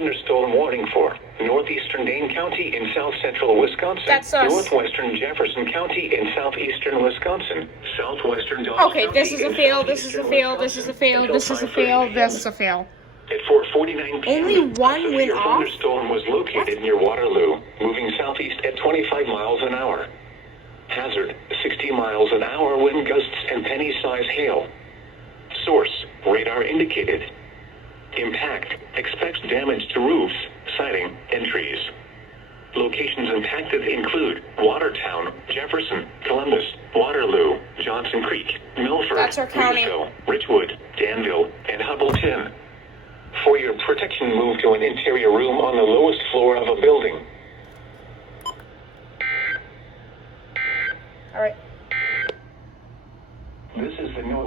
thunderstorm warning for Northeastern Dane County in south central Wisconsin, That's us. northwestern Jefferson County in southeastern Wisconsin, southwestern Dawes Okay, County this is a in fail, this is a southeastern fail, this is a fail, Wisconsin this is a until fail, 5:30 this is a fail. At 4:49 p.m., Only one a went severe off? thunderstorm was located near Waterloo, moving southeast at 25 miles an hour. Hazard, 60 miles an hour wind gusts and penny-size hail. Source, radar indicated. Impact, expects damage to roofs, siding, and trees. Locations impacted include Watertown, Jefferson, Columbus, Waterloo, Johnson Creek, Milford, That's our county. Reedsville, Richwood, Danville, and Hubbleton. For your protection, move to an interior room on the lowest floor of a building. Alright. This is the new